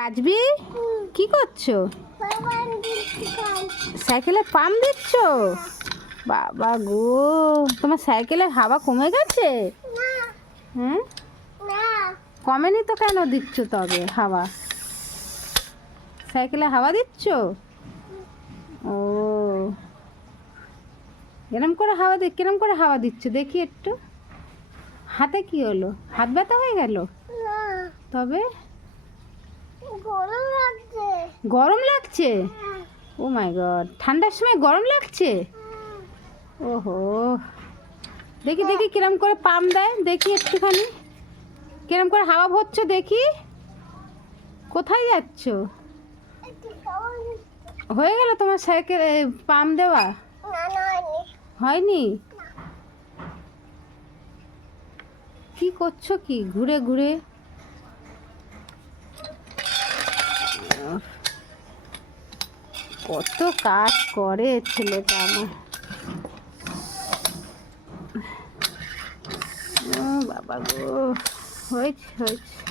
রাজবি কি করছো? সাইকেলে পাম্প দিচ্ছ? বাবা গো, তোমার সাইকেলের হাওয়া কমে গেছে? হ্যাঁ, কমেনি তো কেন দিচ্ছ তবে হাওয়া? সাইকেলে হাওয়া দিচ্ছ? ও, এরম করে হাওয়া কিরম করে হাওয়া দিচ্ছ দেখি একটু। হাতে কি হলো? হাত ব্যথা হয়ে গেল? তবে গরম লাগছে? ও মাই গড, ঠান্ডার সময় গরম লাগছে? ওহো, দেখি দেখি কিরম করে পাম্প দেয় দেখি একটুখানি, কিরম করে হাওয়া ভরছো দেখি। কোথায় যাচ্ছ? হয়ে গেল তোমার সাইকেল পাম্প দেওয়া? হয়নি? কি করছো কি ঘুরে ঘুরে? কত কাজ করে ছেলেটা আমার। ও বাবা গো, হয়েছে হয়েছে।